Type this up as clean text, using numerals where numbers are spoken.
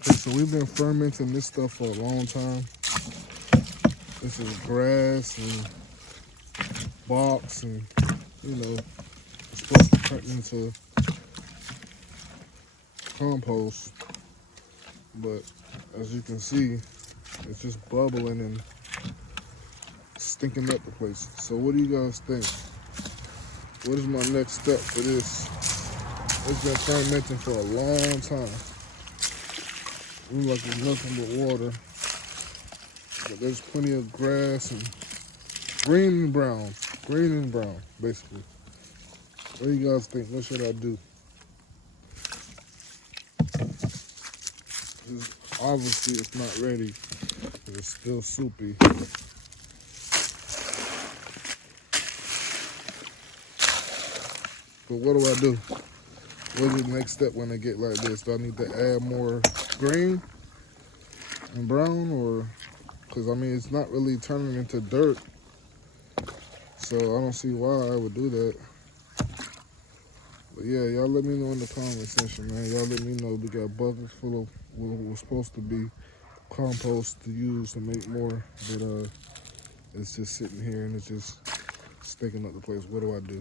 Okay, so we've been fermenting this stuff for a long time. This is grass and box, and you know, it's supposed to turn into compost, but as you can see, it's just bubbling and stinking up the place. So what do you guys think? What is my next step for this? It's been fermenting for a long time. Looks like there's nothing but water, but there's plenty of grass and green and brown, basically. What do you guys think? What should I do? Obviously, it's not ready because it's still soupy. But what do I do? What is the next step when I get like this? Do I need to add more green and brown, or because I mean it's not really turning into dirt, so I don't see why I would do that. But yeah, y'all let me know in the comment section, man. Y'all let me know. We got buckets full of what was supposed to be compost to use to make more, but it's just sitting here and it's just stinking up the place. What do I do?